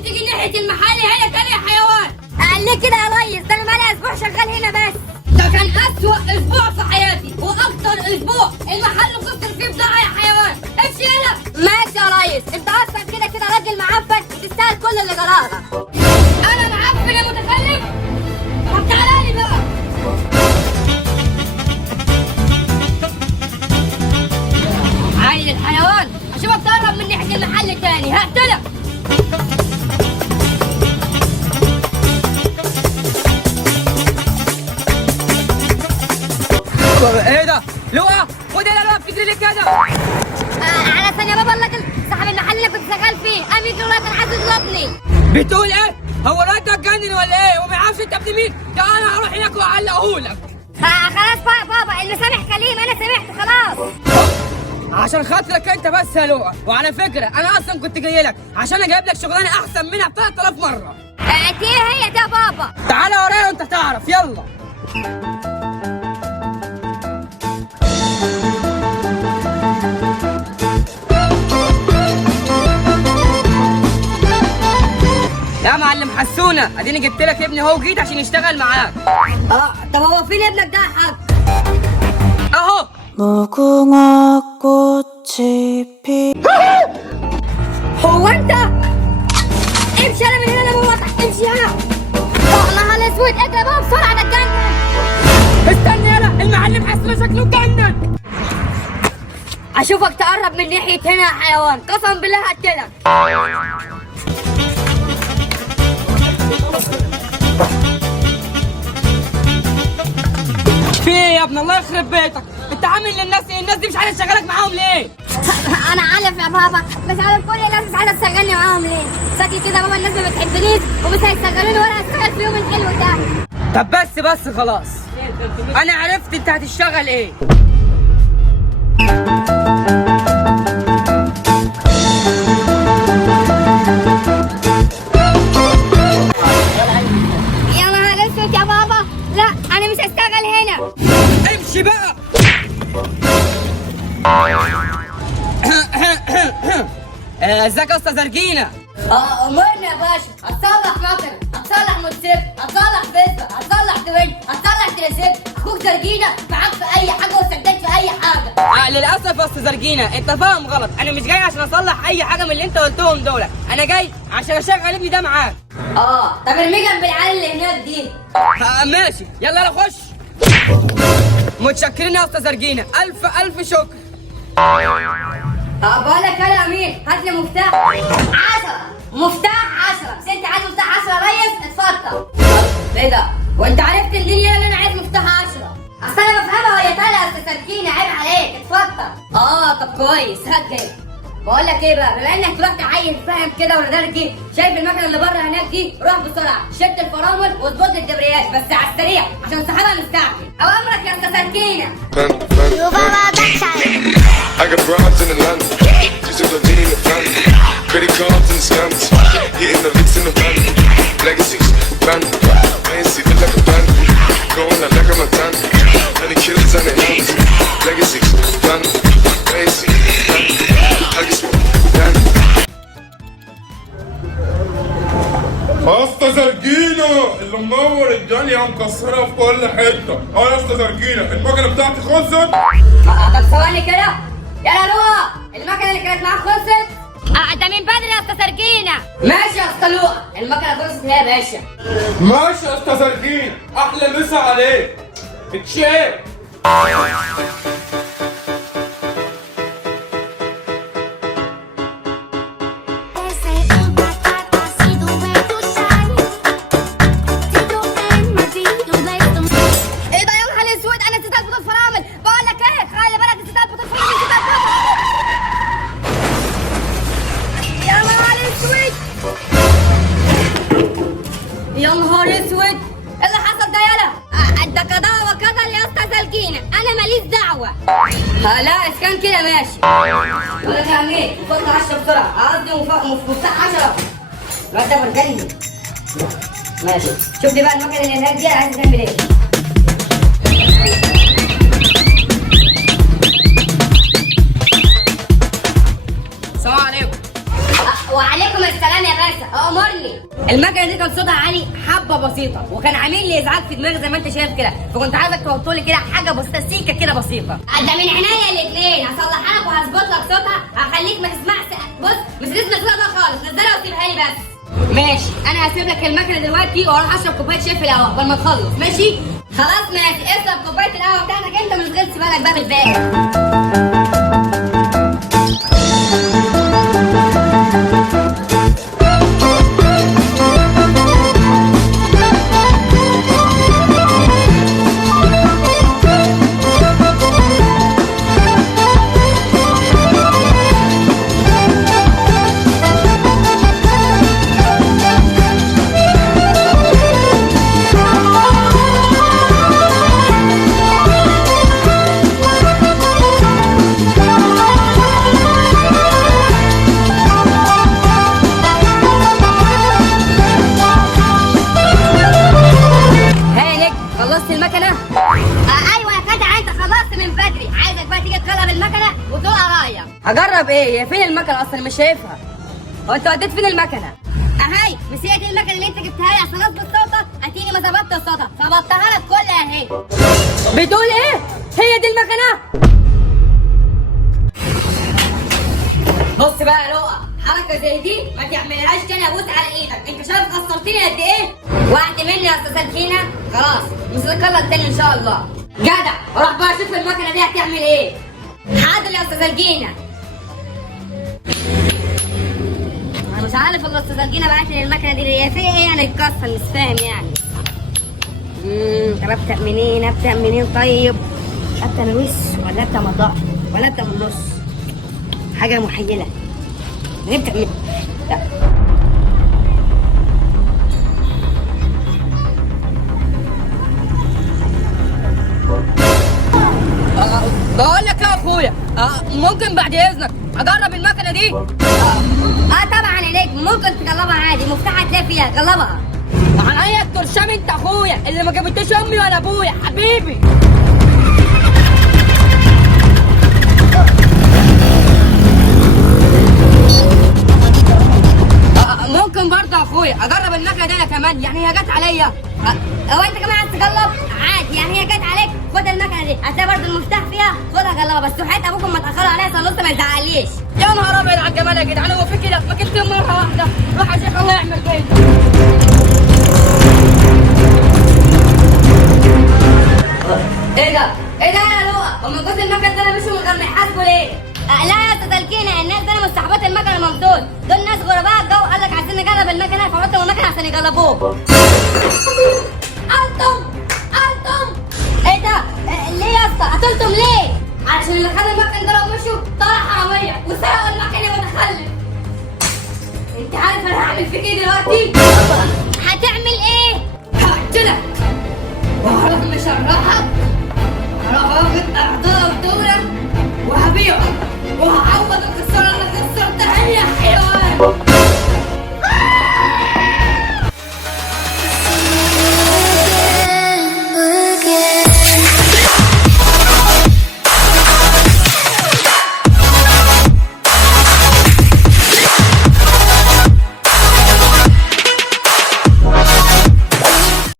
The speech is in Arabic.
تيجي ناحية المحل هنا تاني يا حيوان. قال لي كده يا ريس، ده انا بقالي اسبوع شغال هنا بس. ده كان اسوأ اسبوع في حياتي واكتر اسبوع المحل خسر فيه بضاعة يا حيوان. امشي هنا. ماشي يا ريس، انت اصلا كده كده راجل معفن تستاهل كل اللي جرالك. انا معفن يا متخلف؟ طب تعالى لي بقى. عيل الحيوان، اشوفك تقرب من ناحية المحل تاني هقتلك. ايه ده؟ لؤى خد يا لؤى بتجري ليه كده؟ على ثانية بابا الراجل صاحب المحل اللي كنت شغال فيه قام يجري ورايا كان عايز يضربني. بتقول ايه؟ هو الواد ده اتجنن ولا ايه؟ وما يعرفش انت ابن مين؟ ده انا هروح هناك واعلقهولك. خلاص بقى بابا، اللي سامح كليم، انا سمعت خلاص. عشان خاطرك انت بس يا لؤى، وعلى فكره انا اصلا كنت جاي لك عشان اجيب لك شغلانه احسن منها ب 3000 مره. انت ايه هي ده بابا؟ تعالى ورايا وانت تعرف، يلا. يا معلم حسونه، اديني جبت لك ابني اهو وجيت عشان يشتغل معاك. طب هو فين ابنك ده يا حاج؟ اهو. 무궁화 꽃이 피 هو انت؟ امشي انا من هنا يا بابا، امشي انا. نهار اسود، اجري بقى بسرعه، ده اتجنن. استنى يلا، المعلم حسونه شكله اتجنن. اشوفك تقرب من ناحيه هنا يا حيوان، قسما بالله هقتلك. في ايه يا ابني؟ الله يخرب بيتك، انت عامل للناس ايه؟ الناس دي مش عايزه تشغلك معاهم ليه؟ انا عارف يا بابا، مش عارف كل الناس مش عايزه تشغلني معاهم ليه. شكلي كده يا بابا الناس ما بتحبنيش ومش هيشغلوني ولا هشتغل في يوم الحلو ده. طب بس خلاص، انا عرفت انت هتشتغل ايه. يا نهار اسود يا بابا، لا انا مش هشتغل هنا. امشي بقى. ازيك يا استاذ رجينا؟ امرني يا باشا. هتصلح مكنه، هتصلح موتوسيكل، هتصلح فيسبا، هتصلح توين، هتصلح تليسيب. اخوك ترجينا معاك في اي حاجه وسداد في اي حاجه. للاسف يا استاذ رجينا انت فاهم غلط، انا مش جاي عشان اصلح اي حاجه من اللي انت قلتهم دول، انا جاي عشان اشغل ابني ده معاك. طب ارميه جنب العيال اللي هناك دي. ماشي يلا يلا خش. متشكرين يا استاذ رجينا، الف شكر. بقول لك يا امين، هات لي مفتاح 10. مفتاح 10، بس انت عايز مفتاح 10 يا ريس؟ اتفضل. ايه ده؟ وانت عرفت الدنيا اللي انا عايز مفتاح 10؟ اصل انا بفهمها وهي تانية يا استاذ سركينة، عيب عليك، اتفضل. طب كويس، هات كده. بقول لك ايه بقى، بما انك رحت عيل فاهم كده وردرجي، شايف المكنه اللي بره هناك دي؟ روح بسرعه شد الفرامل واظبط لي الدبرياج بس على السريع عشان صاحبها مستعجل. اوامرك يا استاذ سركينة. I got broads in Atlanta, just a little in the family. Credit cards and the scams, hitting the licks in the van. Legacies, van, fancy, look like a band. Going like a matan, and the killers on the hands. Legacies, van, fancy, van. I guess van. اسطى زرجينة اللي منور الدنيا مكسرة في كل حتة. يا اسطى زرجينة، المكنة بتاعتي خلصت. طب ثواني كده. يلا لؤى، المكنه اللي كانت معاك خلصت؟ ده من بدري يا استاذ سرجينة. ماشي يا اسطى لؤى، المكنه خلصت يا باشا. ماشي يا اسطى زرجينة، احلى مسا عليك. اتشيك. ايه ده يا نهار اسود، انا نسيت اظبط الفرامل. بقول لك ايه، خلي بالك نسيت اظبط الفرامل، نسيت اظبطها. يا نهار اسود، يا نهار اسود، ايه اللي حصل ده يالا؟ ده قضاء وقدر يا استاذ سرجينة، انا ماليش دعوه. لا اذا كان كده ماشي. بقول لك يا امين، مفتاح 10 بسرعه، قصدي مفتاح 10. الواد ده مجنن. ماشي، شوف لي بقى المكنه اللي هناك دي عايز تعمل ايه. السلام عليكم. وعليكم السلام يا باشا، امرني. المكنه دي كان صوتها عالي حبه بسيطه، وكان عامل لي ازعاج في دماغي زي ما انت شايف كده، فكنت عايزك تحط لي كده حاجه بسيطه، سيكه كده بسيطه. ده من عينيا الاثنين، هصلحها لك وهظبط لك صوتها، هخليك ما تسمعش. بص مش تسمع صوتها خالص، نزلها وسيبها لي بس. ماشي، انا هسيب لك المكنه دلوقتي واروح اشرب كوبايه شاي في القهوه قبل ما تخلص، ماشي؟ خلاص ماشي، اشرب كوبايه القهوه بتاعتك انت، ما تشغلش بالك بقى بالباقي. خلصت المكنة؟ ايوه يا جدع انت خلصت من بدري، عايزك بقى تيجي تجرب المكنة وتقع رايك. اجرب ايه؟ هي فين المكنه اصلا؟ مش شايفها. هو انت وديت فين المكنه؟ اهي مش هي دي المكنة اللي انت جبتها لي عشان اظبط صوتك؟ اتيني ما ظبطت صوتك فظبطتها لك كلها اهي. بتقول ايه؟ هي دي المكنه؟ بص بقى يا لؤى، حركة زي دي ما تعملهاش تاني، ابوس على ايدك. انت شايف خسرتني قد ايه؟ وقت مني يا استاذ سكينة، خلاص مش هتكرر تاني ان شاء الله. جدع، روح بقى شوف المكنة دي هتعمل ايه. حاضر يا استاذ سكينة. انا مش عارف الاستاذ سكينة بعت لي المكنة دي هي فيها ايه يعني، اتكسر مش فاهم يعني. طب ابدا منين طيب؟ ابدا من وش ولا ابدا من الظهر ولا ابدا من النص؟ حاجة محيلة. نبدأ من لا. بقول لك يا اخويا، ممكن بعد اذنك اجرب المكنه دي؟ طبعا عليك، ممكن تجربها عادي، مفتاح هتلاقي فيها، جربها. معايا الترشام، انت اخويا اللي ما جابتش امي ولا ابويا حبيبي. ممكن برضه يا اخويا اجرب المكنه دي انا كمان، يعني هي جت عليا. هو انت كمان عايز تجرب؟ عادي، يعني هي جت عليك، خد المكنه دي هتلاقي برضه المفتاح فيها، خدها جربها، بس وحياة ابوكم ما تاخروا عليها عشان النص ما يزعليش. يا نهار ابيض على الجمال يا جدعان، هو في كده؟ ما كنت مره واحده روح يا شيخ الله يعمل كده. ايه ده يا لؤى؟ هم جوز المكن ده مشوا من غير ما يحاسبوا ليه؟ لا يا استاذ الكينة، الناس دول مش صاحبات المكنه ممدود، دول ناس غرباء جو، قال لك عايزين نجرب المكنه فورتهم المكنه عشان يجربوه. انتم ايه ده؟ ليه يا اسطى؟ قتلتم ليه؟ علشان اللي خد المكن ده لو مشوا طلع حراميه وسرقوا المكن يا متخلف. انت عارف انا هعمل فيك ايه دلوقتي؟ هتعمل ايه؟ هقتلك وهروح مشرحك، هروح واخد اعضاء دورك وهبيعك وهعوض الخساره اللي خسرتها يا حيوان.